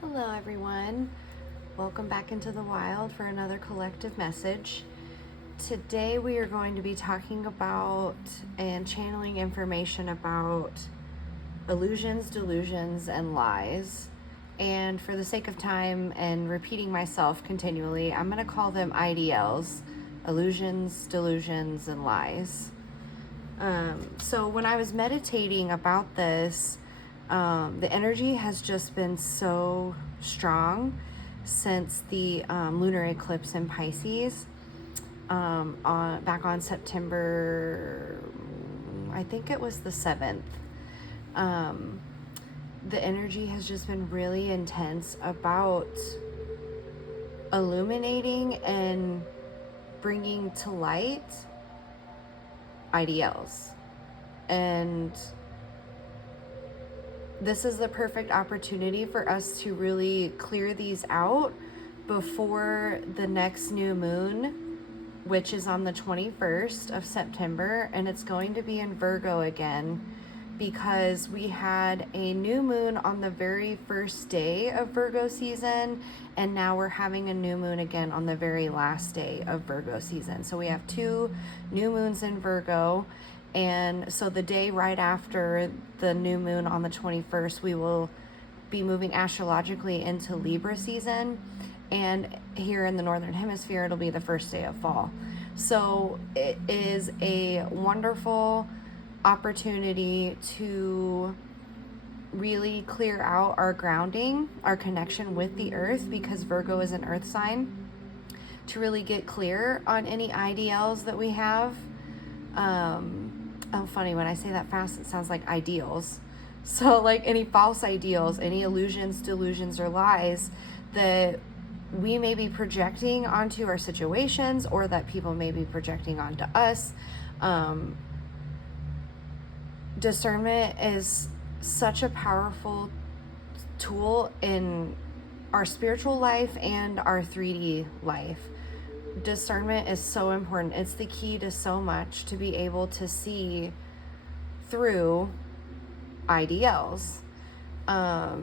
Hello, everyone. Welcome back into the wild for another collective message. Today, we are going to be talking about and channeling information about illusions, delusions, and lies. And for the sake of time and repeating myself continually, I'm going to call them IDLs: illusions, delusions, and lies. So, when I was meditating about this, the energy has just been so strong since the lunar eclipse in Pisces back on September, I think it was the 7th. The energy has just been really intense about illuminating and bringing to light IDLs. And this is the perfect opportunity for us to really clear these out before the next new moon, which is on the 21st of September, and it's going to be in Virgo again because we had a new moon on the very first day of Virgo season, and now we're having a new moon again on the very last day of Virgo season. So we have two new moons in Virgo. And so the day right after the new moon on the 21st, we will be moving astrologically into Libra season. And here in the Northern Hemisphere, it'll be the first day of fall. So it is a wonderful opportunity to really clear out our grounding, our connection with the earth, because Virgo is an earth sign, to really get clear on any IDLs that we have. Oh, funny, when I say that fast, it sounds like ideals. So like any false ideals, any illusions, delusions, or lies that we may be projecting onto our situations, or that people may be projecting onto us. Discernment is such a powerful tool in our spiritual life and our 3D life. Discernment is so important. It's the key to so much, to be able to see through IDLs. I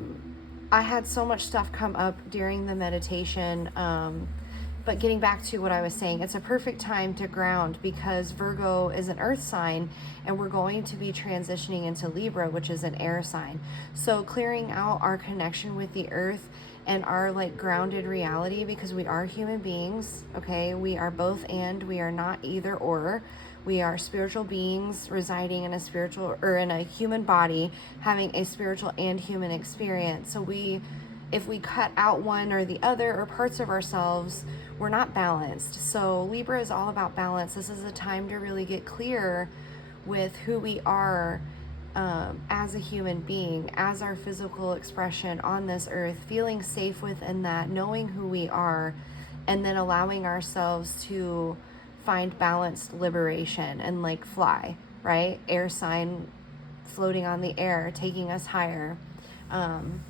had so much stuff come up during the meditation, but getting back to what I was saying, it's a perfect time to ground because Virgo is an earth sign and we're going to be transitioning into Libra, which is an air sign. So clearing out our connection with the earth and our grounded reality, because we are human beings, okay? We are both and, we are not either or. We are spiritual beings residing in a spiritual or in a human body, having a spiritual and human experience. So if we cut out one or the other or parts of ourselves, we're not balanced. So Libra is all about balance. This is a time to really get clear with who we are as a human being, as our physical expression on this earth, feeling safe within that, knowing who we are, and then allowing ourselves to find balanced liberation and fly, right? Air sign, floating on the air, taking us higher. And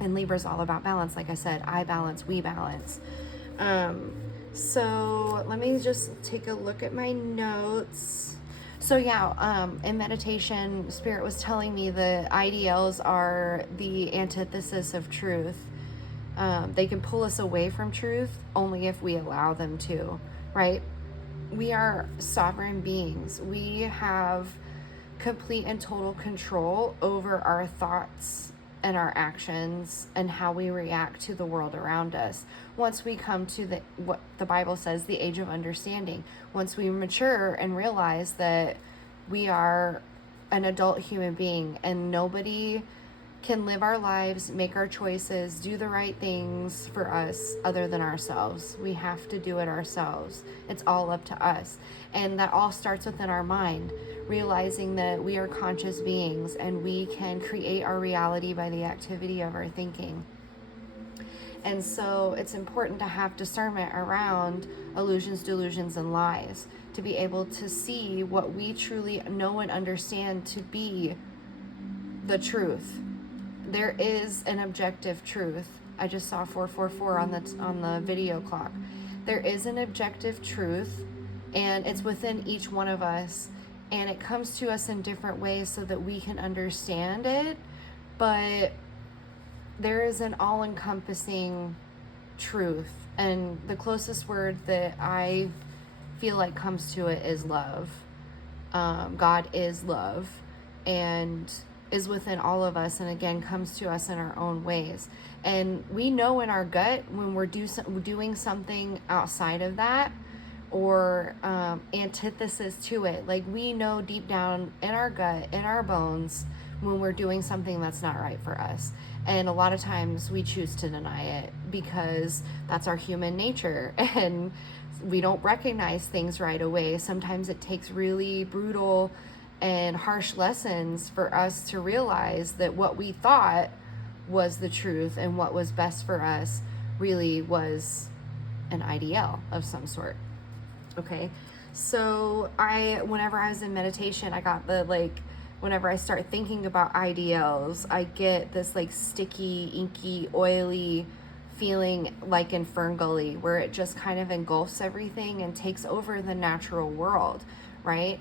Libra's all about balance. Like I said, I balance, we balance. So let me just take a look at my notes. So yeah, in meditation, Spirit was telling me the IDLs are the antithesis of truth. They can pull us away from truth only if we allow them to, right? We are sovereign beings. We have complete and total control over our thoughts and our actions and how we react to the world around us. Once we come to what the Bible says, the age of understanding, once we mature and realize that we are an adult human being and nobody can live our lives, make our choices, do the right things for us other than ourselves. We have to do it ourselves. It's all up to us. And that all starts within our mind, realizing that we are conscious beings and we can create our reality by the activity of our thinking. And so it's important to have discernment around illusions, delusions, and lies, to be able to see what we truly know and understand to be the truth. There is an objective truth. I just saw 444 on the video clock. There is an objective truth, and it's within each one of us, and it comes to us in different ways so that we can understand it. But there is an all-encompassing truth, and the closest word that I feel like comes to it is love. God is love and is within all of us, and again comes to us in our own ways. And we know in our gut when we're doing something outside of that, or antithesis to it. Like, we know deep down in our gut, in our bones, when we're doing something that's not right for us. And a lot of times we choose to deny it because that's our human nature, and we don't recognize things right away. Sometimes it takes really brutal and harsh lessons for us to realize that what we thought was the truth and what was best for us really was an ideal of some sort. Okay, so whenever I was in meditation, I got whenever I start thinking about ideals, I get this like sticky, inky, oily feeling like in Fern Gully, where it just kind of engulfs everything and takes over the natural world, right?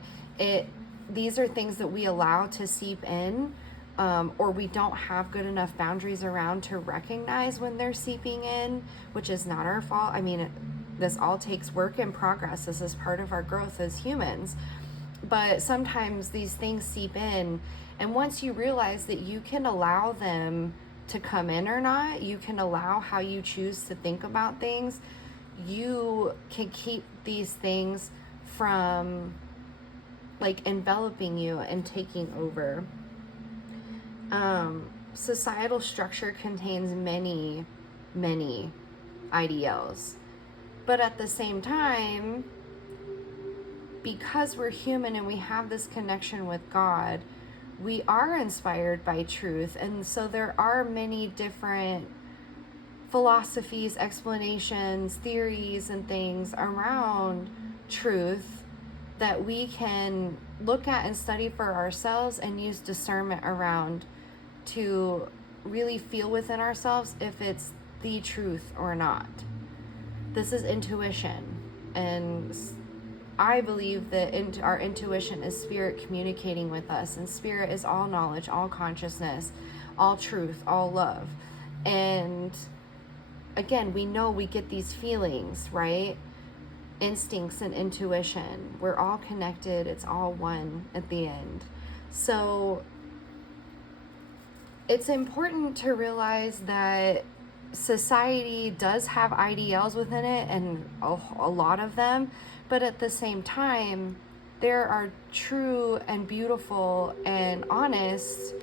These are things that we allow to seep in, or we don't have good enough boundaries around to recognize when they're seeping in, which is not our fault. I mean, this all takes work and progress. This is part of our growth as humans. But sometimes these things seep in, and once you realize that you can allow them to come in or not, you can allow how you choose to think about things, you can keep these things from like enveloping you and taking over. Societal structure contains many, many ideals. But at the same time, because we're human and we have this connection with God, we are inspired by truth. And so there are many different philosophies, explanations, theories, and things around truth that we can look at and study for ourselves and use discernment around to really feel within ourselves if it's the truth or not. This is intuition, and I believe that our intuition is spirit communicating with us, and spirit is all knowledge, all consciousness, all truth, all love. And again, we know we get these feelings, right? Instincts and intuition. We're all connected. It's all one at the end. So it's important to realize that society does have ideals within it, and a lot of them, but at the same time, there are true and beautiful and honest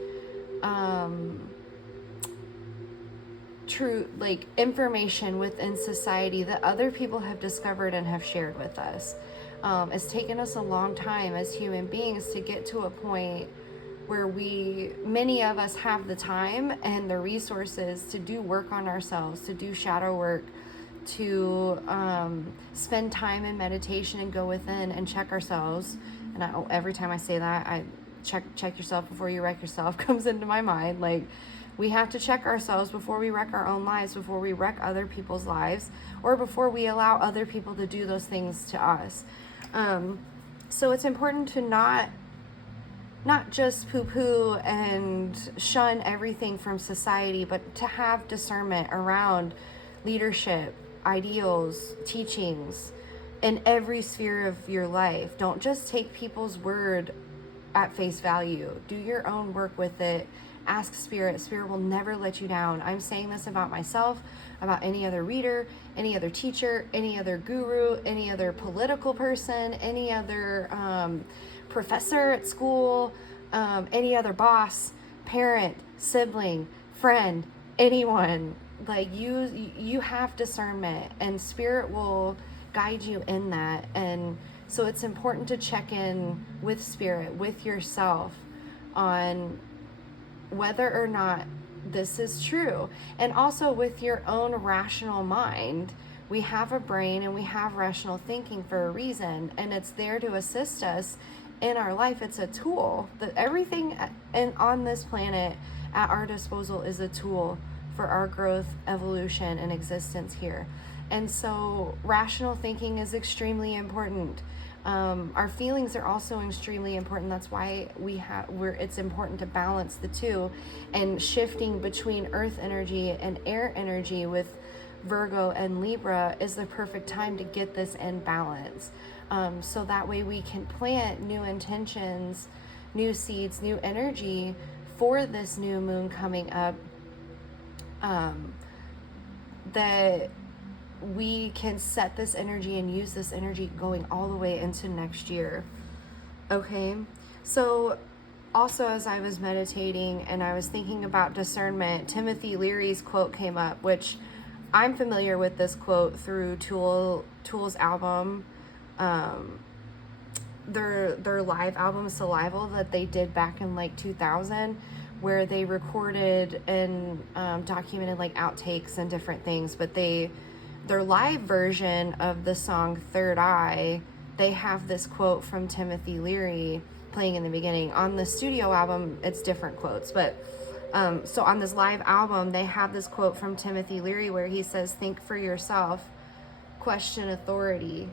true like information within society that other people have discovered and have shared with us. It's taken us a long time as human beings to get to a point where many of us have the time and the resources to do work on ourselves, to do shadow work, to spend time in meditation and go within and check ourselves. And every time I say that, I check yourself before you wreck yourself comes into my mind. Like, we have to check ourselves before we wreck our own lives, before we wreck other people's lives, or before we allow other people to do those things to us. So it's important to not just poo-poo and shun everything from society, but to have discernment around leadership, ideals, teachings in every sphere of your life. Don't just take people's word at face value. Do your own work with it. Ask Spirit. Spirit will never let you down. I'm saying this about myself, about any other reader, any other teacher, any other guru, any other political person, any other professor at school, any other boss, parent, sibling, friend, anyone. Like, you have discernment, and Spirit will guide you in that. And so it's important to check in with Spirit, with yourself, on whether or not this is true, and also with your own rational mind. We have a brain and we have rational thinking for a reason, and it's there to assist us in our life. It's a tool. That everything on this planet at our disposal is a tool for our growth, evolution, and existence here. And so rational thinking is extremely important. Our feelings are also extremely important. That's why it's important to balance the two, and shifting between earth energy and air energy with Virgo and Libra is the perfect time to get this in balance. So that way we can plant new intentions, new seeds, new energy for this new moon coming up, that we can set this energy and use this energy going all the way into next year. Okay, so also as I was meditating and I was thinking about discernment, Timothy Leary's quote came up, which I'm familiar with this quote through Tool's album, their live album Salival that they did back in like 2000, where they recorded and documented like outtakes and different things. But their live version of the song Third Eye, they have this quote from Timothy Leary playing in the beginning. On the studio album, it's different quotes, but so on this live album, they have this quote from Timothy Leary where he says, "Think for yourself, question authority.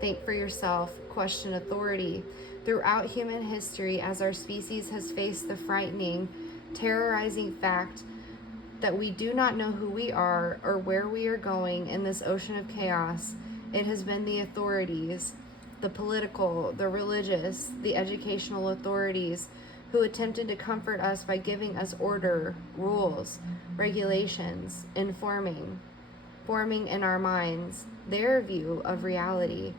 Think for yourself, question authority. Throughout human history, as our species has faced the frightening, terrorizing fact that we do not know who we are or where we are going in this ocean of chaos, it has been the authorities, the political, the religious, the educational authorities, who attempted to comfort us by giving us order, rules, regulations, forming in our minds their view of reality.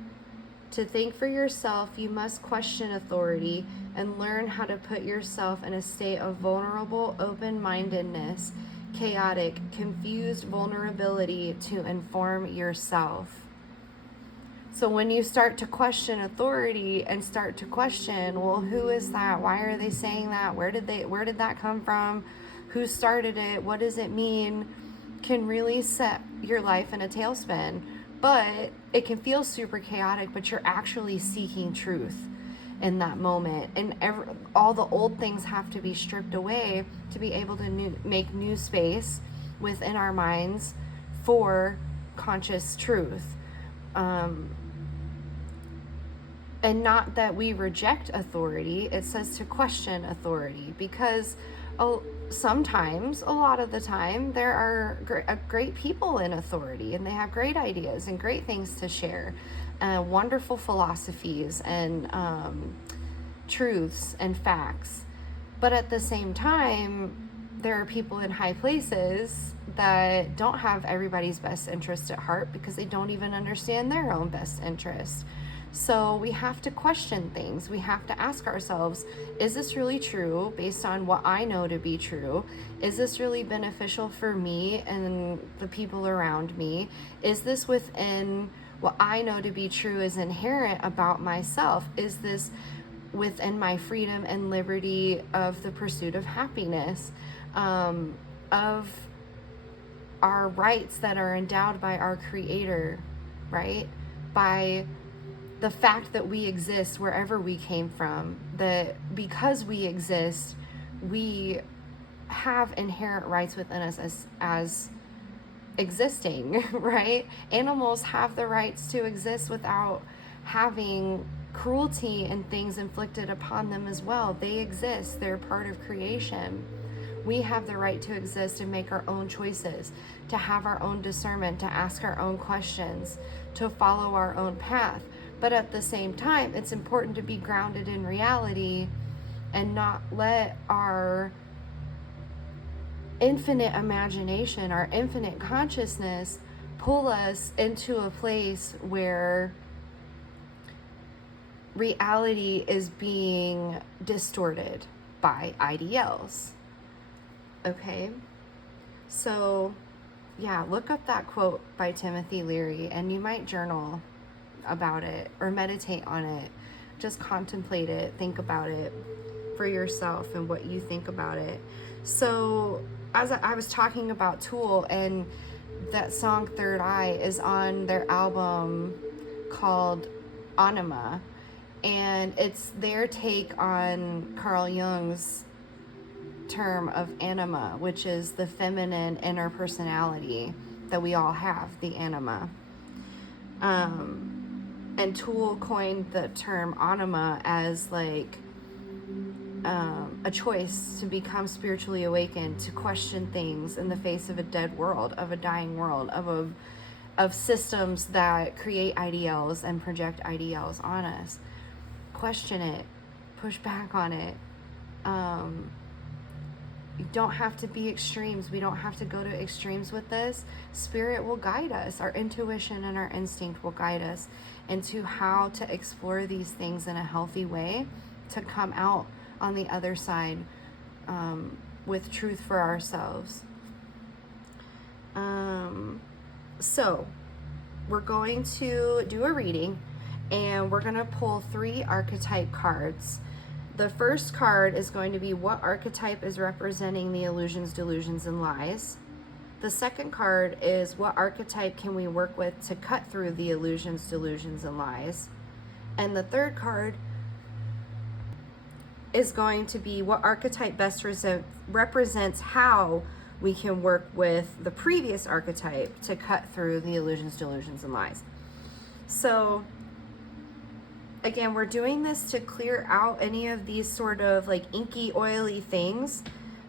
To think for yourself, you must question authority and learn how to put yourself in a state of vulnerable open-mindedness, chaotic, confused vulnerability to inform yourself." So when you start to question authority and start to question, well, who is that? Why are they saying that? Where did that come from? Who started it? What does it mean? Can really set your life in a tailspin. But it can feel super chaotic, but you're actually seeking truth in that moment. And all the old things have to be stripped away to be able to make new space within our minds for conscious truth. And not that we reject authority, it says to question authority, because sometimes, a lot of the time, there are great people in authority, and they have great ideas and great things to share, wonderful philosophies and truths and facts. But at the same time, there are people in high places that don't have everybody's best interest at heart because they don't even understand their own best interest. So we have to question things. We have to ask ourselves, is this really true based on what I know to be true? Is this really beneficial for me and the people around me? Is this within what I know to be true is inherent about myself? Is this within my freedom and liberty of the pursuit of happiness, of our rights that are endowed by our Creator, right? By the fact that we exist wherever we came from, that because we exist, we have inherent rights within us as existing, right? Animals have the rights to exist without having cruelty and things inflicted upon them as well. They exist, they're part of creation. We have the right to exist and make our own choices, to have our own discernment, to ask our own questions, to follow our own path. But at the same time, it's important to be grounded in reality and not let our infinite imagination, our infinite consciousness pull us into a place where reality is being distorted by IDLs. Okay? So, yeah, look up that quote by Timothy Leary, and you might journal about it or meditate on it. Just contemplate it, think about it for yourself and what you think about it. So as I was talking about Tool, and that song Third Eye is on their album called Anima, and it's their take on Carl Jung's term of anima, which is the feminine inner personality that we all have, the anima. And Toole coined the term anima as like a choice to become spiritually awakened, to question things in the face of a dead world, of a dying world, of systems that create IDLs and project IDLs on us. Question it, push back on it. You don't have to be extremes. We don't have to go to extremes with this. Spirit will guide us. Our intuition and our instinct will guide us into how to explore these things in a healthy way, to come out on the other side with truth for ourselves. So we're going to do a reading, and we're going to pull 3 archetype cards. The first card is going to be what archetype is representing the illusions, delusions, and lies. The second card is what archetype can we work with to cut through the illusions, delusions, and lies. And the third card is going to be what archetype best represents how we can work with the previous archetype to cut through the illusions, delusions, and lies. So again, we're doing this to clear out any of these sort of like inky, oily things,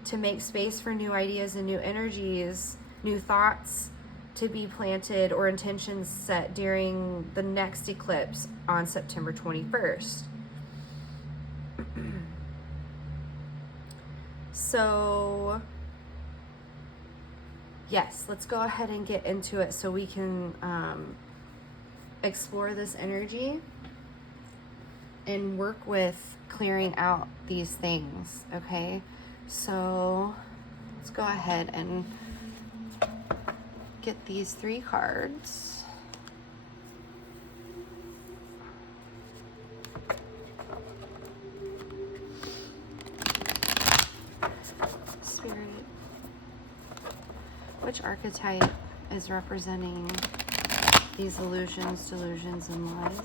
to make space for new ideas and new energies, new thoughts to be planted, or intentions set during the next eclipse on September 21st. So yes, let's go ahead and get into it so we can explore this energy and work with clearing out these things, okay? So let's go ahead and get these 3 cards. Spirit, which archetype is representing these illusions, delusions, and lies?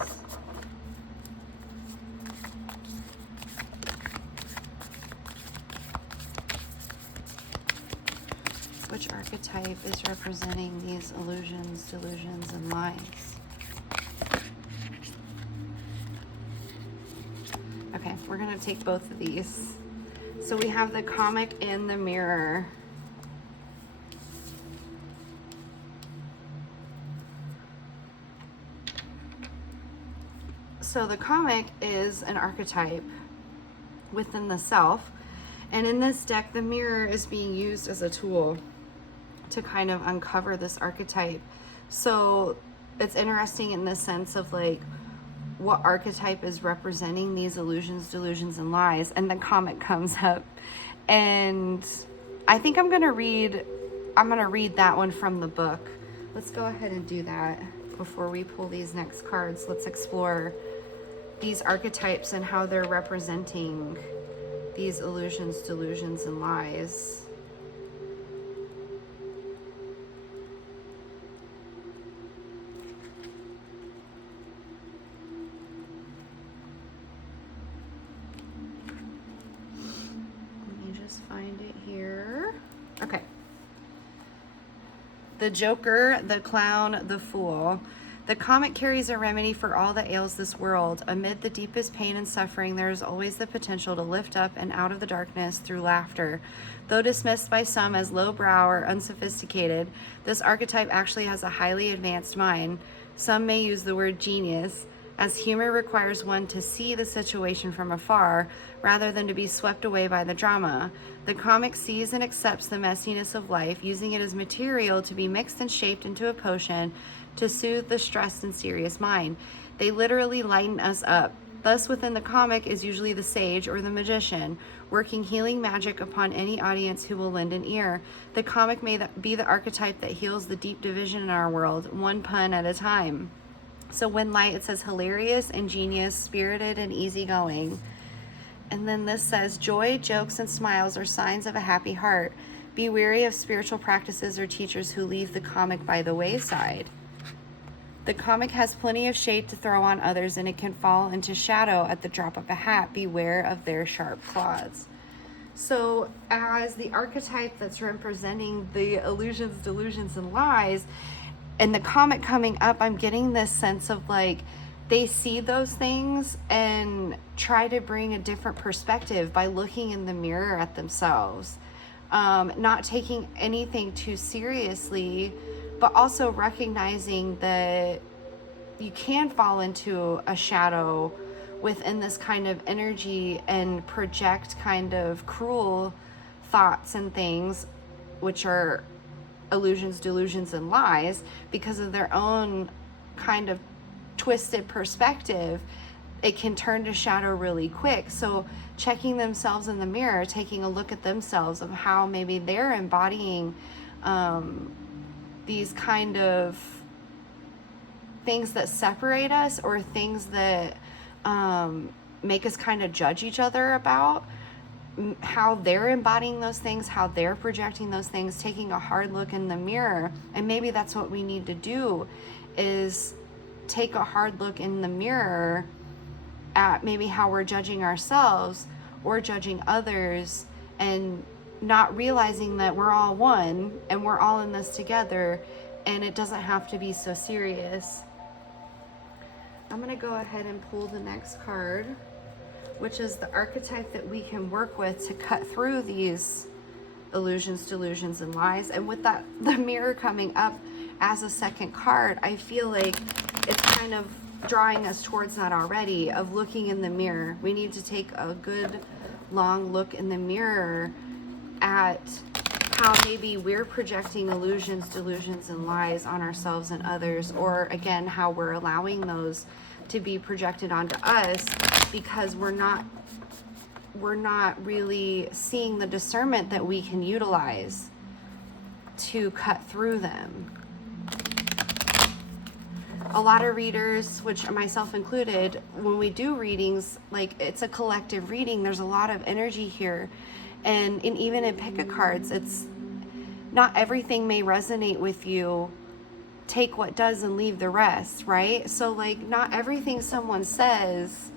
Which archetype is representing these illusions, delusions, and lies? Okay, we're going to take both of these. So we have the comic and the mirror. So the comic is an archetype within the self. And in this deck, the mirror is being used as a tool to kind of uncover this archetype. So it's interesting in the sense of like what archetype is representing these illusions, delusions, and lies. And the comic comes up, and I think I'm gonna read that one from the book. Let's go ahead and do that before we pull these next cards. Let's explore these archetypes and how they're representing these illusions, delusions, and lies. Let me just find it here. Okay. The Joker, the Clown, the Fool. The comic carries a remedy for all that ails this world. Amid the deepest pain and suffering, there is always the potential to lift up and out of the darkness through laughter. Though dismissed by some as lowbrow or unsophisticated, this archetype actually has a highly advanced mind. Some may use the word genius, as humor requires one to see the situation from afar rather than to be swept away by the drama. The comic sees and accepts the messiness of life, using it as material to be mixed and shaped into a potion to soothe the stressed and serious mind. They literally lighten us up. Thus, within the comic is usually the sage or the magician, working healing magic upon any audience who will lend an ear. The comic may be the archetype that heals the deep division in our world, one pun at a time. So when light, it says hilarious, ingenious, spirited, and easygoing. And then this says, joy, jokes, and smiles are signs of a happy heart. Be wary of spiritual practices or teachers who leave the comic by the wayside. The comic has plenty of shade to throw on others, and it can fall into shadow at the drop of a hat. Beware of their sharp claws. So as the archetype that's representing the illusions, delusions, and lies, and the comic coming up, I'm getting this sense of like they see those things and try to bring a different perspective by looking in the mirror at themselves, not taking anything too seriously, but also recognizing that you can fall into a shadow within this kind of energy and project kind of cruel thoughts and things, which are illusions, delusions, and lies, because of their own kind of twisted perspective. It can turn to shadow really quick. So checking themselves in the mirror, taking a look at themselves of how maybe they're embodying these kind of things that separate us, or things that make us kind of judge each other about, how they're embodying those things, how they're projecting those things, taking a hard look in the mirror. And maybe that's what we need to do, is take a hard look in the mirror at maybe how we're judging ourselves or judging others, and not realizing that we're all one and we're all in this together, and it doesn't have to be so serious. I'm going to go ahead and pull the next card, which is the archetype that we can work with to cut through these illusions, delusions, and lies. And with that, the mirror coming up as a second card, I feel like it's kind of drawing us towards that already, of looking in the mirror. We need to take a good long look in the mirror at how maybe we're projecting illusions, delusions, and lies on ourselves and others, or again, how we're allowing those to be projected onto us because we're not really seeing the discernment that we can utilize to cut through them. A lot of readers, which myself included, when we do readings, like, it's a collective reading, there's a lot of energy here. And even in pick-a-cards, it's not everything may resonate with you. Take what does and leave the rest, right? So like, not everything someone says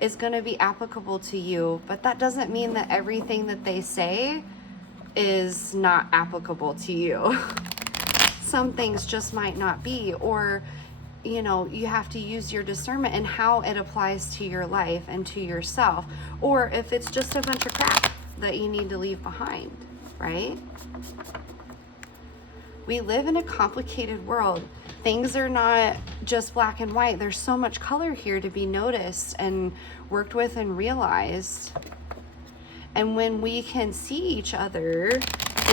is going to be applicable to you, but that doesn't mean that everything that they say is not applicable to you. Some things just might not be, or you have to use your discernment and how it applies to your life and to yourself, or if it's just a bunch of crap that you need to leave behind, right? We live in a complicated world. Things are not just black and white. There's so much color here to be noticed and worked with and realized. And when we can see each other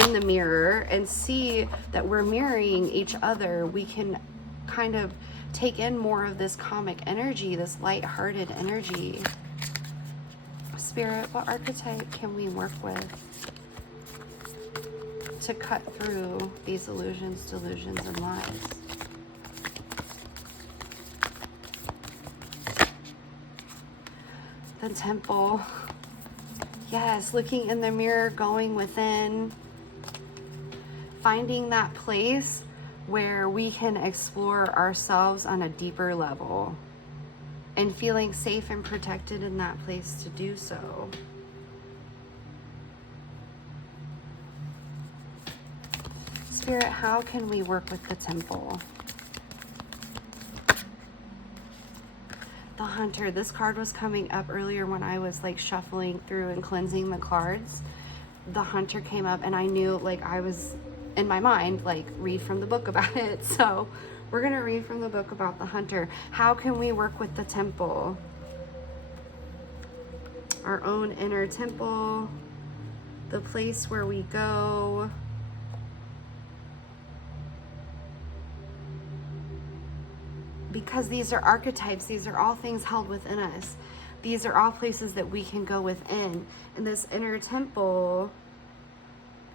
in the mirror and see that we're mirroring each other, we can kind of take in more of this comic energy, this light-hearted energy. Spirit, what archetype can we work with to cut through these illusions, delusions, and lies? The Temple. Yes, looking in the mirror, going within, finding that place where we can explore ourselves on a deeper level and feeling safe and protected in that place to do so. Spirit, how can we work with the Temple? The Hunter. This card was coming up earlier when I was like shuffling through and cleansing the cards. The Hunter came up and I knew, like, I was in my mind, like, read from the book about it. So we're going to read from the book about the Hunter. How can we work with the Temple? Our own inner temple, the place where we go. Because these are archetypes, these are all things held within us. These are all places that we can go within. And this inner temple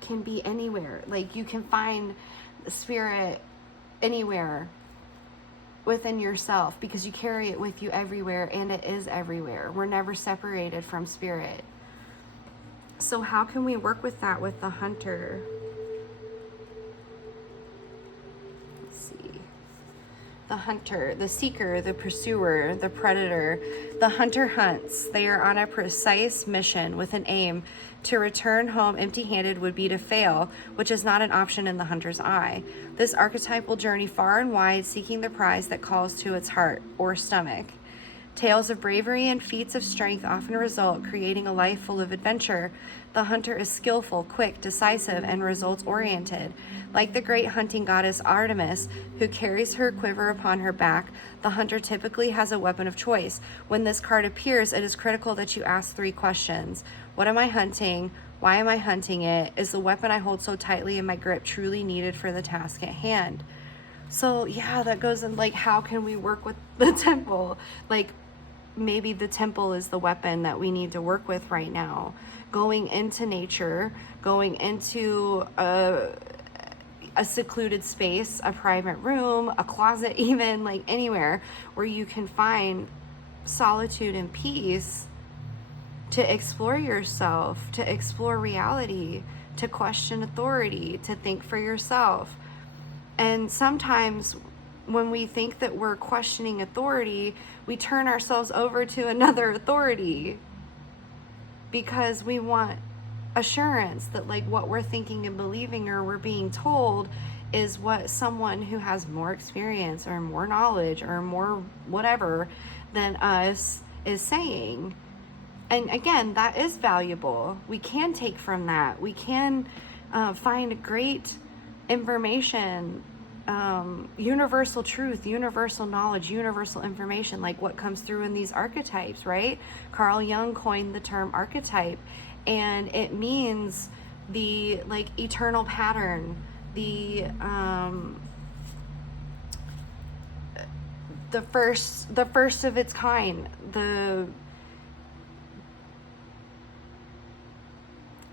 can be anywhere. Like, you can find the spirit anywhere within yourself, because you carry it with you everywhere, and it is everywhere. We're never separated from spirit. So how can we work with that with the Hunter? Let's see. The the hunter, the seeker, the pursuer, the predator. The hunter hunts. They are on a precise mission with an aim. To return home empty-handed would be to fail, which is not an option in the hunter's eye. This archetype will journey far and wide, seeking the prize that calls to its heart or stomach. Tales of bravery and feats of strength often result, creating a life full of adventure. The hunter is skillful, quick, decisive, and results-oriented. Like the great hunting goddess Artemis, who carries her quiver upon her back, the hunter typically has a weapon of choice. When this card appears, it is critical that you ask 3 questions. What am I hunting? Why am I hunting it? Is the weapon I hold so tightly in my grip truly needed for the task at hand? So yeah, that goes in like, how can we work with the temple? Like, maybe the temple is the weapon that we need to work with right now. Going into nature, going into a secluded space, a private room, a closet, even like anywhere where you can find solitude and peace to explore yourself, to explore reality, to question authority, to think for yourself. And sometimes when we think that we're questioning authority, we turn ourselves over to another authority because we want assurance that like what we're thinking and believing or we're being told is what someone who has more experience or more knowledge or more whatever than us is saying. And again, that is valuable. We can take from that. We can find great information, universal truth, universal knowledge, universal information, like what comes through in these archetypes, right? Carl Jung coined the term archetype, and it means the like eternal pattern, the first of its kind. The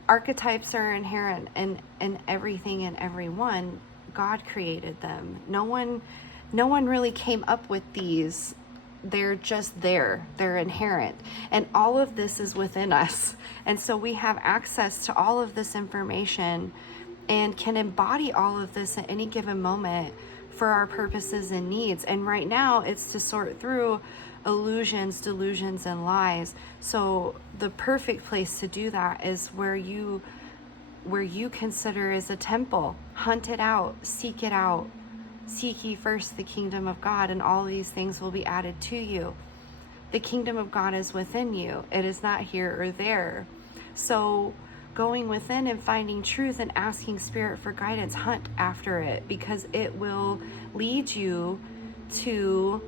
archetypes are inherent in everything and everyone. God created them. No one really came up with these. They're just there. They're inherent. And all of this is within us. And so we have access to all of this information and can embody all of this at any given moment for our purposes and needs. And right now it's to sort through illusions, delusions, and lies. So the perfect place to do that is where you consider is a temple. Hunt it out, seek it out. Seek ye first the kingdom of God, and all these things will be added to you. The kingdom of God is within you. It is not here or there. So going within and finding truth and asking spirit for guidance, hunt after it, because it will lead you to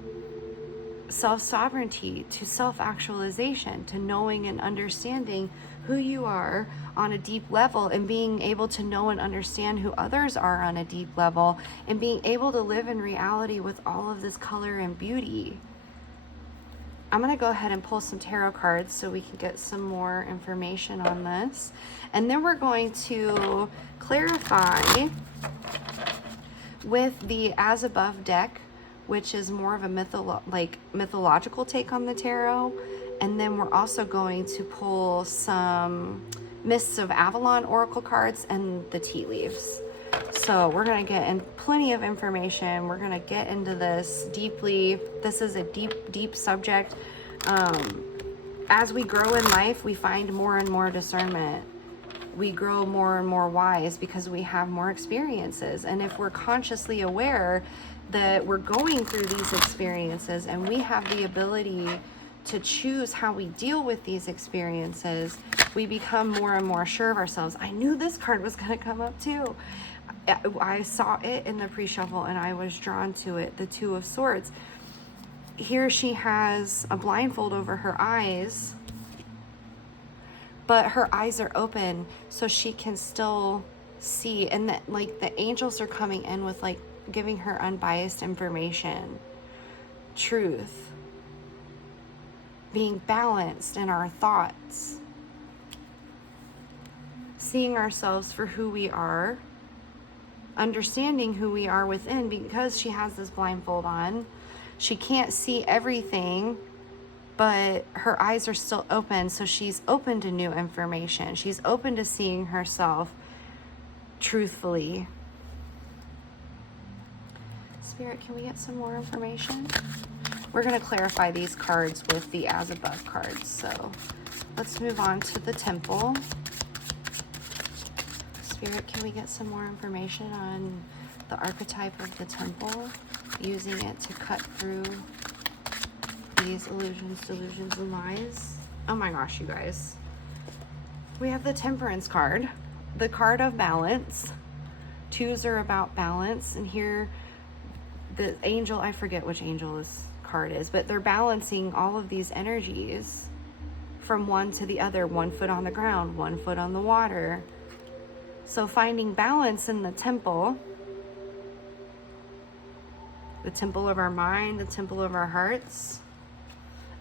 self-sovereignty, to self-actualization, to knowing and understanding who you are on a deep level, and being able to know and understand who others are on a deep level, and being able to live in reality with all of this color and beauty. I'm going to go ahead and pull some tarot cards so we can get some more information on this. And then we're going to clarify with the As Above deck, which is more of a mythological take on the tarot. And then we're also going to pull some Mists of Avalon oracle cards and the tea leaves. So we're going to get in plenty of information. We're going to get into this deeply. This is a deep subject. As we grow in life, we find more and more discernment. We grow more and more wise because we have more experiences. And if we're consciously aware that we're going through these experiences and we have the ability to choose how we deal with these experiences, we become more and more sure of ourselves. I knew this card was going to come up too. I saw it in the pre-shuffle and I was drawn to it, the Two of Swords. Here she has a blindfold over her eyes, but her eyes are open so she can still see. And that, like, the angels are coming in with like giving her unbiased information, truth, being balanced in our thoughts, seeing ourselves for who we are, understanding who we are within. Because she has this blindfold on, she can't see everything, but her eyes are still open, so she's open to new information. She's open to seeing herself truthfully. Spirit, can we get some more information? We're going to clarify these cards with the as above cards. So let's move on to the Temple. Spirit, can we get some more information on the archetype of the Temple, using it to cut through these illusions, delusions, and lies? Oh my gosh, you guys. We have the Temperance card, the card of balance. Twos are about balance, and here the angel, I forget which angel this card is, but they're balancing all of these energies from one to the other, 1 foot on the ground, 1 foot on the water. So finding balance in the temple of our mind, the temple of our hearts.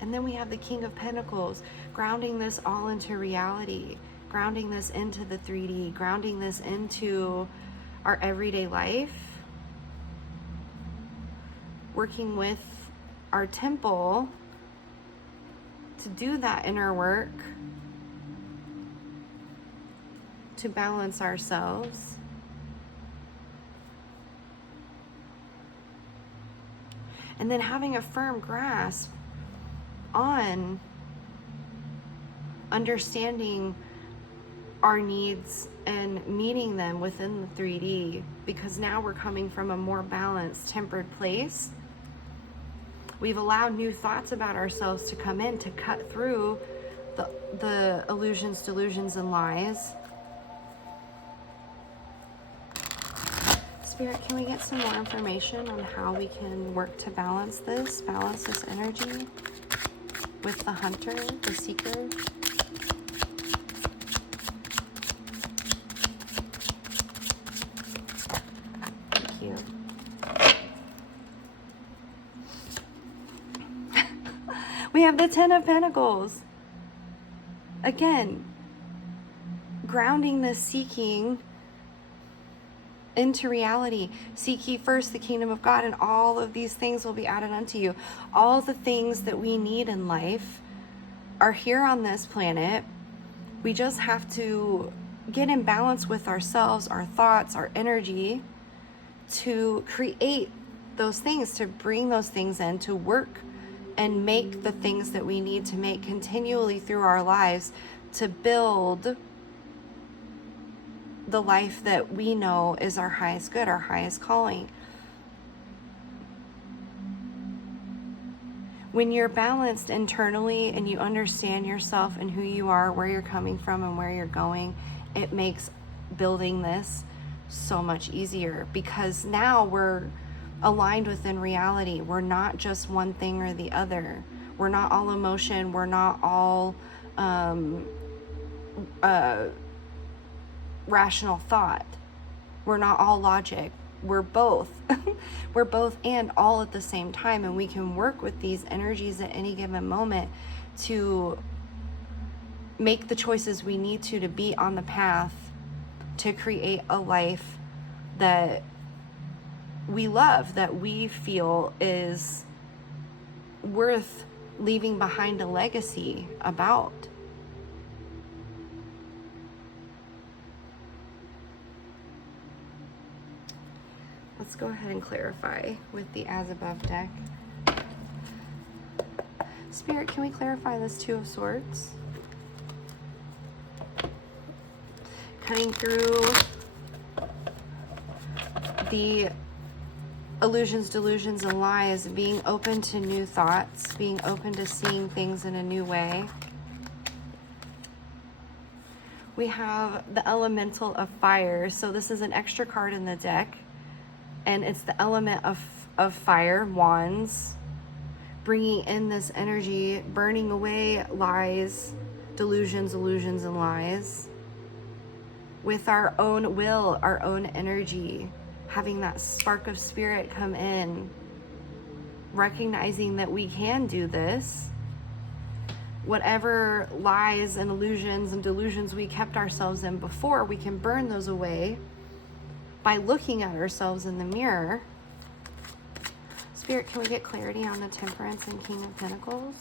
And then we have the King of Pentacles, grounding this all into reality, grounding this into the 3D, grounding this into our everyday life, working with our temple to do that inner work, to balance ourselves. And then having a firm grasp on understanding our needs and meeting them within the 3D, because now we're coming from a more balanced, tempered place. We've allowed new thoughts about ourselves to come in to cut through the illusions, delusions, and lies. Spirit, can we get some more information on how we can work to balance this energy with the Hunter, the Seeker? Thank you. We have the Ten of Pentacles. Again, grounding this seeking into reality. Seek ye first the kingdom of God, and all of these things will be added unto you. All the things that we need in life are here on this planet. We just have to get in balance with ourselves, our thoughts, our energy, to create those things, to bring those things in, to work and make the things that we need to make continually through our lives, to build the life that we know is our highest good, our highest calling. When you're balanced internally and you understand yourself and who you are, where you're coming from and where you're going, it makes building this so much easier, because now we're aligned within reality. We're not just one thing or the other. We're not all emotion. We're not all rational thought. We're not all logic. We're both. We're both and all at the same time, and we can work with these energies at any given moment to make the choices we need to be on the path to create a life that we love, that we feel is worth leaving behind a legacy about. Let's go ahead and clarify with the as above deck. Spirit, can we clarify this Two of Swords? Cutting through the illusions, delusions, and lies, being open to new thoughts, being open to seeing things in a new way. We have the elemental of fire. So this is an extra card in the deck, and it's the element of fire, wands, bringing in this energy, burning away lies, delusions, illusions, and lies with our own will, our own energy, having that spark of spirit come in, recognizing that we can do this. Whatever lies and illusions and delusions we kept ourselves in before, we can burn those away by looking at ourselves in the mirror. Spirit, can we get clarity on the Temperance and King of Pentacles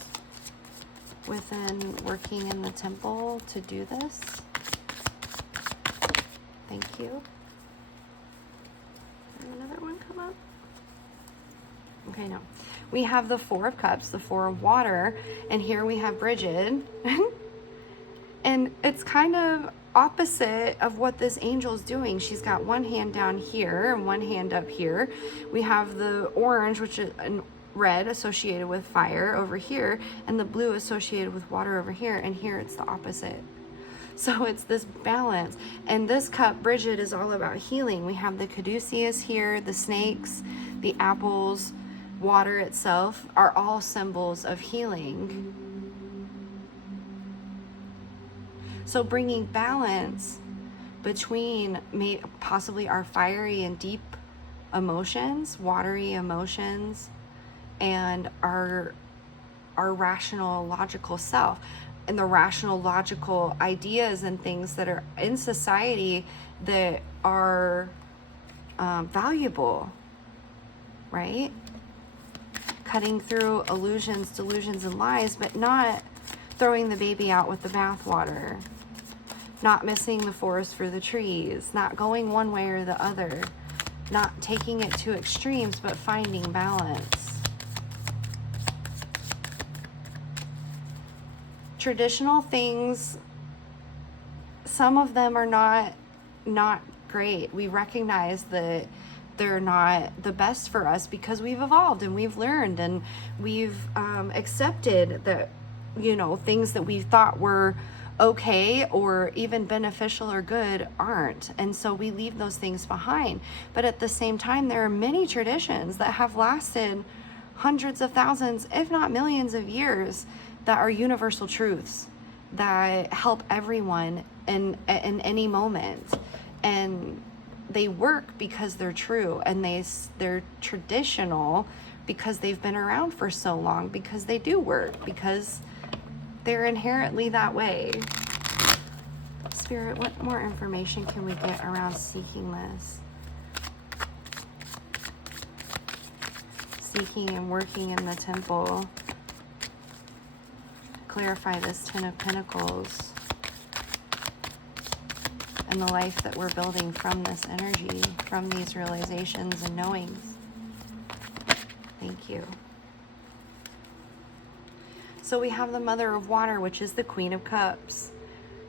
within working in the temple to do this? Thank you. And another one come up. Okay, no. We have the Four of Cups, the Four of Water, and here we have Bridget. And it's kind of opposite of what this angel's doing. She's got one hand down here and one hand up here. We have the orange, which is red, associated with fire over here, and the blue associated with water over here, and here it's the opposite. So it's this balance. And this cup, Bridget, is all about healing. We have the caduceus here, the snakes, the apples, water itself are all symbols of healing. So bringing balance between possibly our fiery and deep emotions, watery emotions, and our rational, logical self, and the rational, logical ideas and things that are in society that are valuable, right? Cutting through illusions, delusions, and lies, but not throwing the baby out with the bathwater, not missing the forest for the trees, not going one way or the other, not taking it to extremes, but finding balance. Traditional things, some of them are not great. We recognize that they're not the best for us because we've evolved and we've learned and we've accepted that, you know, things that we thought were okay or even beneficial or good aren't. And so we leave those things behind. But at the same time, there are many traditions that have lasted hundreds of thousands, if not millions of years, that are universal truths that help everyone in any moment. And they work because they're true, and they're traditional because they've been around for so long, because they do work, because they're inherently that way. Spirit, what more information can we get around seeking this? Seeking and working in the temple. Clarify this Ten of Pentacles and the life that we're building from this energy, from these realizations and knowings. Thank you. So we have the Mother of Water, which is the Queen of Cups.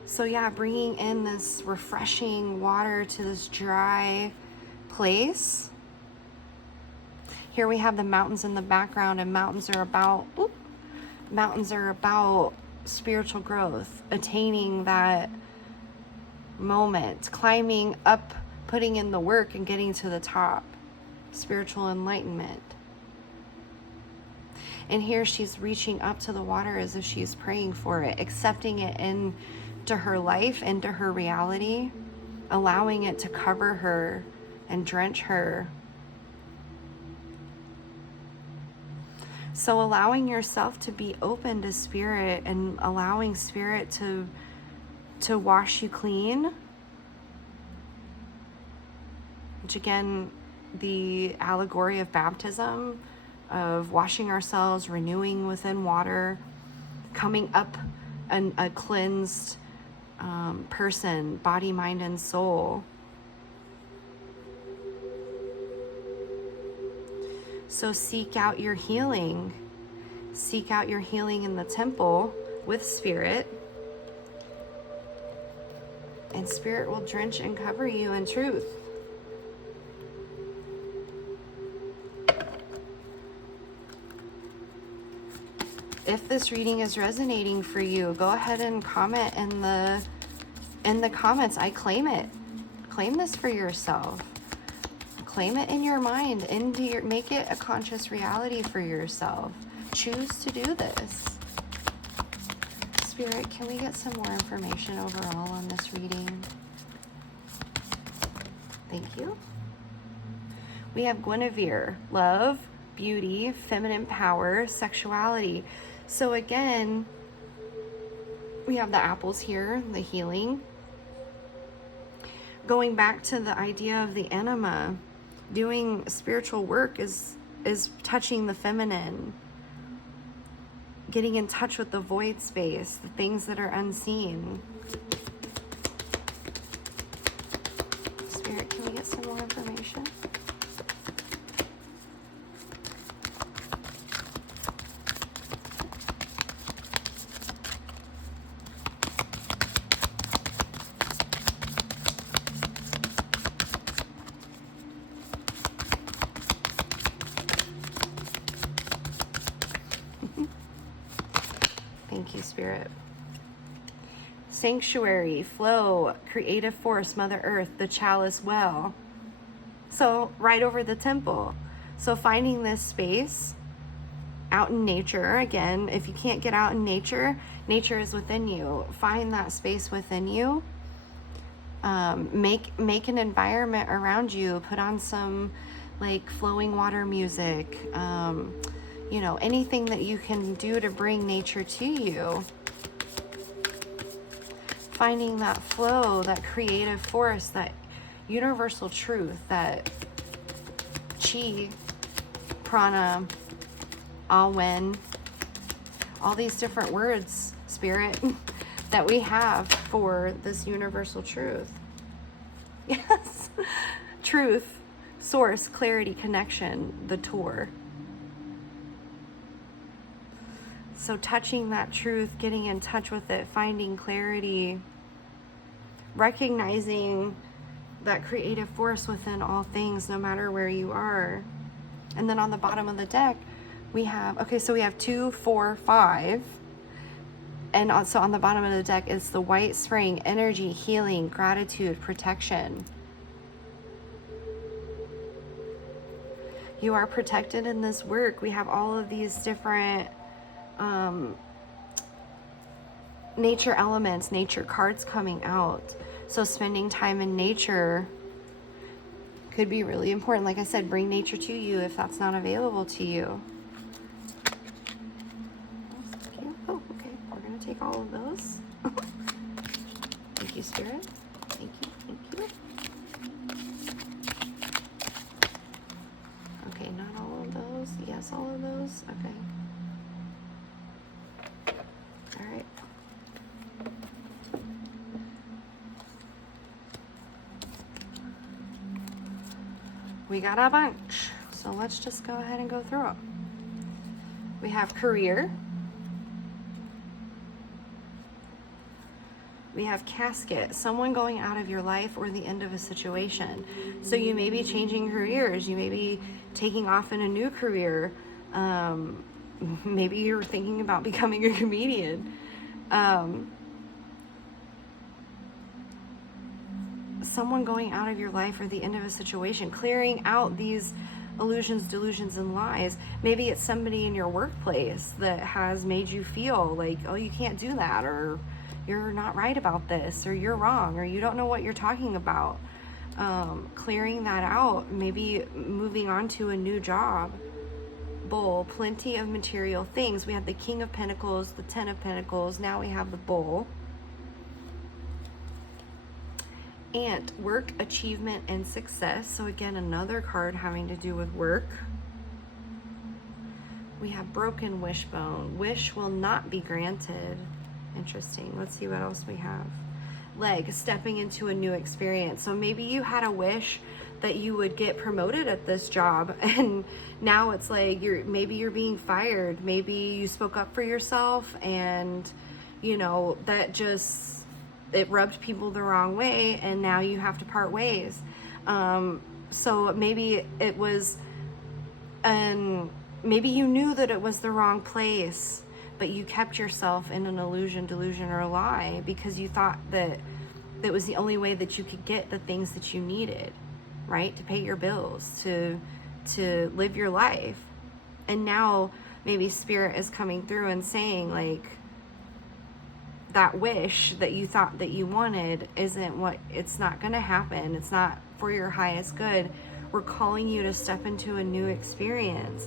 So yeah, bringing in this refreshing water to this dry place. Here we have the mountains in the background, and mountains are about spiritual growth, attaining that moment, climbing up, putting in the work and getting to the top, spiritual enlightenment. And here she's reaching up to the water as if she's praying for it, accepting it into her life, into her reality, allowing it to cover her and drench her. So allowing yourself to be open to spirit and allowing spirit to wash you clean, which again, the allegory of baptism, of washing ourselves, renewing within water, coming up a cleansed person, body, mind, and soul. So seek out your healing. Seek out your healing in the temple with spirit. And spirit will drench and cover you in truth. If this reading is resonating for you, go ahead and comment in the comments. I claim it. Claim this for yourself. Claim it in your mind. Make it a conscious reality for yourself. Choose to do this. Spirit, can we get some more information overall on this reading? Thank you. We have Guinevere, love, beauty, feminine power, sexuality. So again, we have the apples here, the healing. Going back to the idea of the enema, doing spiritual work is touching the feminine, getting in touch with the void space, the things that are unseen. Spirit, can we get some more information? you, Spirit. Sanctuary, flow, creative force, Mother Earth, the chalice well. So right over the temple. So finding this space out in nature, again, if you can't get out in nature, nature is within you. Find that space within you. Make an environment around you. Put on some like flowing water music. You know, anything that you can do to bring nature to you. Finding that flow, that creative force, that universal truth, that chi, prana, awen, all these different words, Spirit, that we have for this universal truth. Yes. Truth, source, clarity, connection, the tour. So touching that truth, getting in touch with it, finding clarity, recognizing that creative force within all things, no matter where you are. And then on the bottom of the deck, we have, okay, so we have 2, 4, 5. And also on the bottom of the deck is the white spring, energy, healing, gratitude, protection. You are protected in this work. We have all of these different nature elements, nature cards coming out. So spending time in nature could be really important. Like I said, bring nature to you if that's not available to you. Oh, okay. We're going to take all of those. Thank you, Spirit. Thank you. Thank you. Okay, not all of those. Yes, all of those. Okay. All right. We got a bunch, so let's just go ahead and go through them. We have career. We have casket, someone going out of your life or the end of a situation. So you may be changing careers. You may be taking off in a new career. Maybe you're thinking about becoming a comedian. Someone going out of your life or the end of a situation, clearing out these illusions, delusions, and lies. Maybe it's somebody in your workplace that has made you feel like, oh, you can't do that, or you're not right about this, or you're wrong, or you don't know what you're talking about. Clearing that out, maybe moving on to a new job. Bowl, plenty of material things. We have the King of Pentacles, the Ten of Pentacles. Now we have the Bowl. And work, achievement, and success. So again, another card having to do with work. We have broken wishbone. Wish will not be granted. Interesting. Let's see what else we have. Leg, stepping into a new experience. So maybe you had a wish that you would get promoted at this job, and now it's like maybe you're being fired. Maybe you spoke up for yourself, and you know that just it rubbed people the wrong way, and now you have to part ways. So maybe it was, maybe you knew that it was the wrong place, but you kept yourself in an illusion, delusion, or a lie because you thought that it was the only way that you could get the things that you needed, right? To pay your bills, to live your life. And now maybe Spirit is coming through and saying, like, that wish that you thought that you wanted isn't what, it's not going to happen. It's not for your highest good. We're calling you to step into a new experience,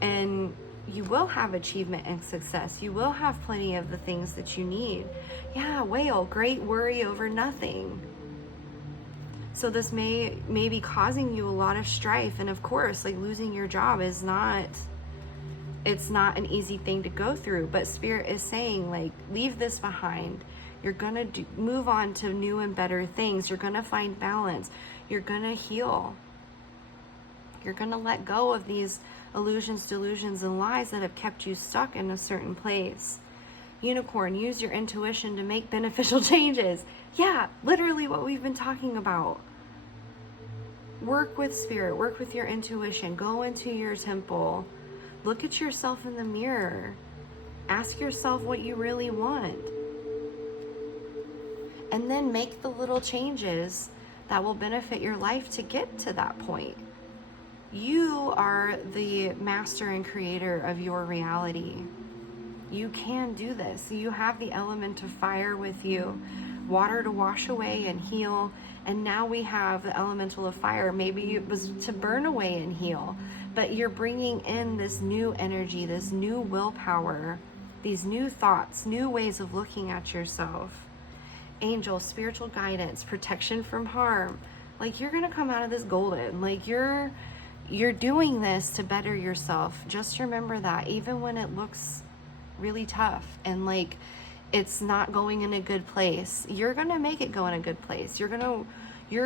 and you will have achievement and success. You will have plenty of the things that you need. Yeah, whale, great worry over nothing. So this may be causing you a lot of strife. And of course, like, losing your job is not, it's not an easy thing to go through, but Spirit is saying, like, leave this behind. You're gonna move on to new and better things. You're gonna find balance. You're gonna heal. You're gonna let go of these illusions, delusions, and lies that have kept you stuck in a certain place. Unicorn, use your intuition to make beneficial changes. Yeah, literally what we've been talking about. Work with Spirit, work with your intuition. Go into your temple. Look at yourself in the mirror. Ask yourself what you really want. And then make the little changes that will benefit your life to get to that point. You are the master and creator of your reality. You can do this. You have the element of fire with you, water to wash away and heal. And now we have the elemental of fire. Maybe it was to burn away and heal, but you're bringing in this new energy, this new willpower, these new thoughts, new ways of looking at yourself. Angel, spiritual guidance, protection from harm. Like, you're gonna come out of this golden. Like, you're doing this to better yourself. Just remember that, even when it looks really tough and like it's not going in a good place, you're gonna make it go in a good place. You're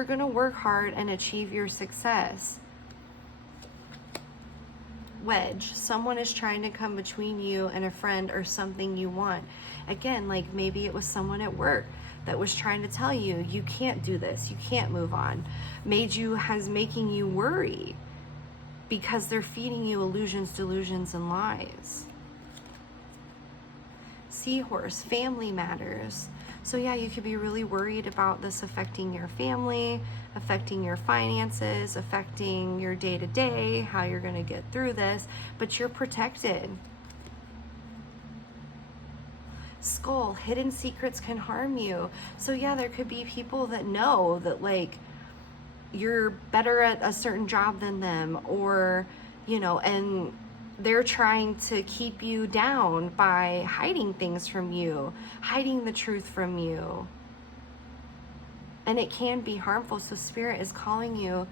gonna work hard and achieve your success. Wedge, someone is trying to come between you and a friend or something you want. Again, like maybe it was someone at work that was trying to tell you, you can't do this, you can't move on, making you worry because they're feeding you illusions, delusions, and lies. Seahorse, family matters. So yeah, you could be really worried about this affecting your family, affecting your finances, affecting your day-to-day, how you're going to get through this, but you're protected. Skull, hidden secrets can harm you. So yeah, there could be people that know that like you're better at a certain job than them, or and they're trying to keep you down by hiding things from you, hiding the truth from you. And it can be harmful. So Spirit is calling you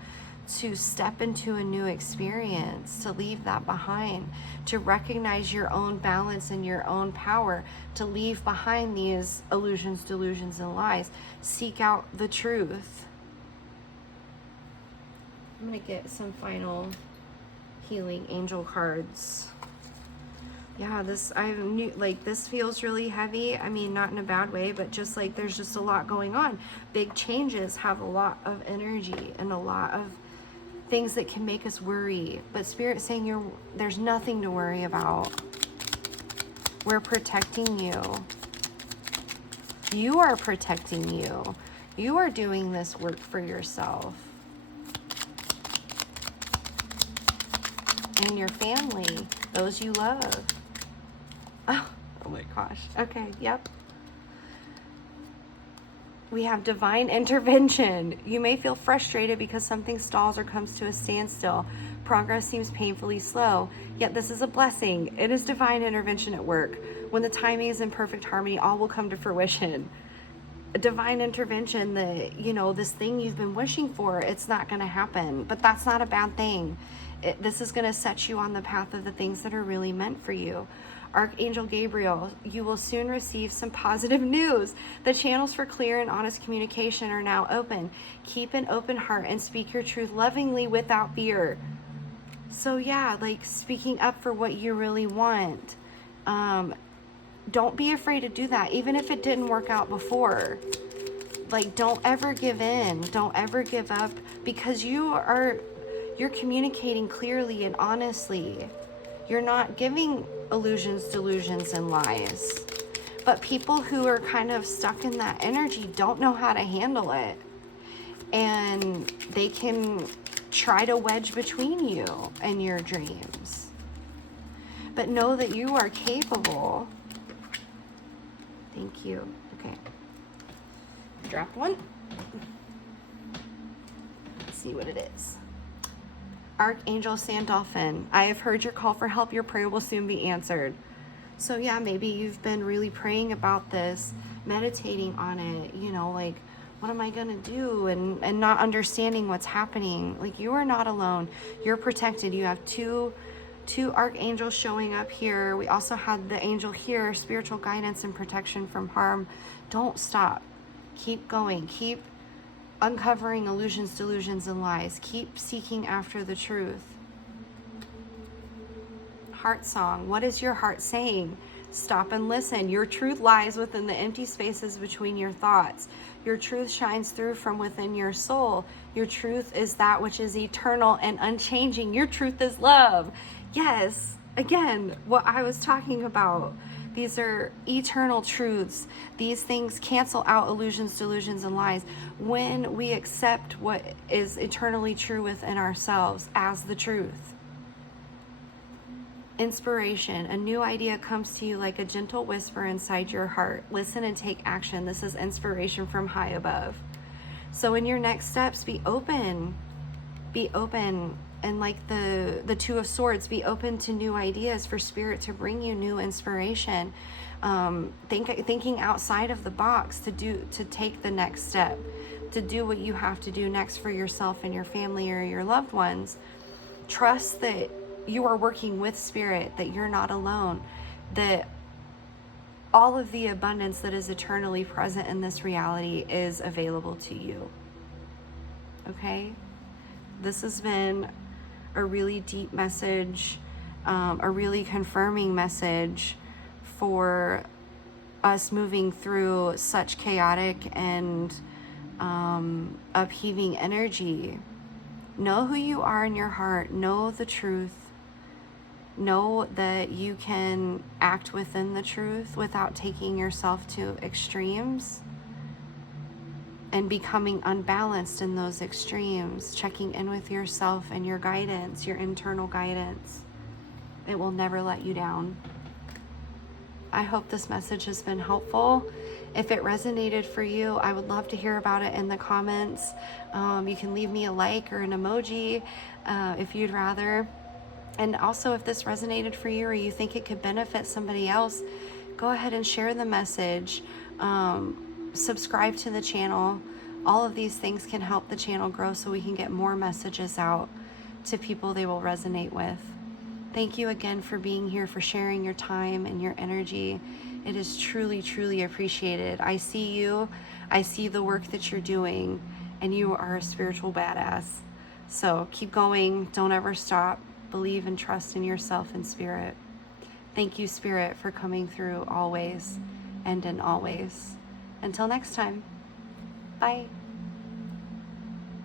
to step into a new experience, to leave that behind, to recognize your own balance and your own power, to leave behind these illusions, delusions, and lies. Seek out the truth. I'm going to get some final healing angel cards. Yeah, this feels really heavy. I mean, not in a bad way, but just like there's just a lot going on. Big changes have a lot of energy and a lot of things that can make us worry. But Spirit's saying there's nothing to worry about. We're protecting you. You are protecting you. You are doing this work for yourself and your family, those you love. Oh my gosh. Okay, yep. We have divine intervention. You may feel frustrated because something stalls or comes to a standstill. Progress seems painfully slow, yet this is a blessing. It is divine intervention at work. When the timing is in perfect harmony, all will come to fruition. A divine intervention, this thing you've been wishing for, it's not going to happen. But that's not a bad thing. This is going to set you on the path of the things that are really meant for you. Archangel Gabriel, you will soon receive some positive news. The channels for clear and honest communication are now open. Keep an open heart and speak your truth lovingly without fear. So yeah, like speaking up for what you really want. Don't be afraid to do that, even if it didn't work out before. Like, don't ever give in. Don't ever give up, because you're communicating clearly and honestly. You're not giving illusions, delusions, and lies. But people who are kind of stuck in that energy don't know how to handle it. And they can try to wedge between you and your dreams. But know that you are capable. Thank you. Okay. Dropped one. Let's see what it is. Archangel Sandolphin, I have heard your call for help. Your prayer will soon be answered. So yeah, maybe you've been really praying about this, meditating on it, like, what am I going to do? And not understanding what's happening. Like, you are not alone. You're protected. You have two archangels showing up here. We also had the angel here, spiritual guidance and protection from harm. Don't stop. Keep going. Keep uncovering illusions, delusions, and lies. Keep seeking after the truth. Heart song. What is your heart saying? Stop and listen. Your truth lies within the empty spaces between your thoughts. Your truth shines through from within your soul. Your truth is that which is eternal and unchanging. Your truth is love. Yes, again, what I was talking about. These are eternal truths. These things cancel out illusions, delusions, and lies when we accept what is eternally true within ourselves as the truth. Inspiration. A new idea comes to you like a gentle whisper inside your heart. Listen and take action. This is inspiration from high above. So in your next steps, be open. Be open. And like the Two of Swords, be open to new ideas for Spirit to bring you new inspiration. Thinking outside of the box to take the next step, to do what you have to do next for yourself and your family or your loved ones. Trust that you are working with Spirit, that you're not alone, that all of the abundance that is eternally present in this reality is available to you. Okay? This has been a really deep message, a really confirming message for us moving through such chaotic and upheaving energy. Know who you are in your heart. Know the truth. Know that you can act within the truth without taking yourself to extremes and becoming unbalanced in those extremes. Checking in with yourself and your guidance, your internal guidance. It will never let you down. I hope this message has been helpful. If it resonated for you, I would love to hear about it in the comments. You can leave me a like or an emoji if you'd rather. And also, if this resonated for you or you think it could benefit somebody else, go ahead and share the message. Subscribe to the channel. All of these things can help the channel grow so we can get more messages out to people they will resonate with. Thank you again for being here, for sharing your time and your energy. It is truly, truly appreciated. I see you. I see the work that you're doing, and you are a spiritual badass. So keep going. Don't ever stop. Believe and trust in yourself and Spirit. Thank you, Spirit, for coming through always and in always. Until next time, bye.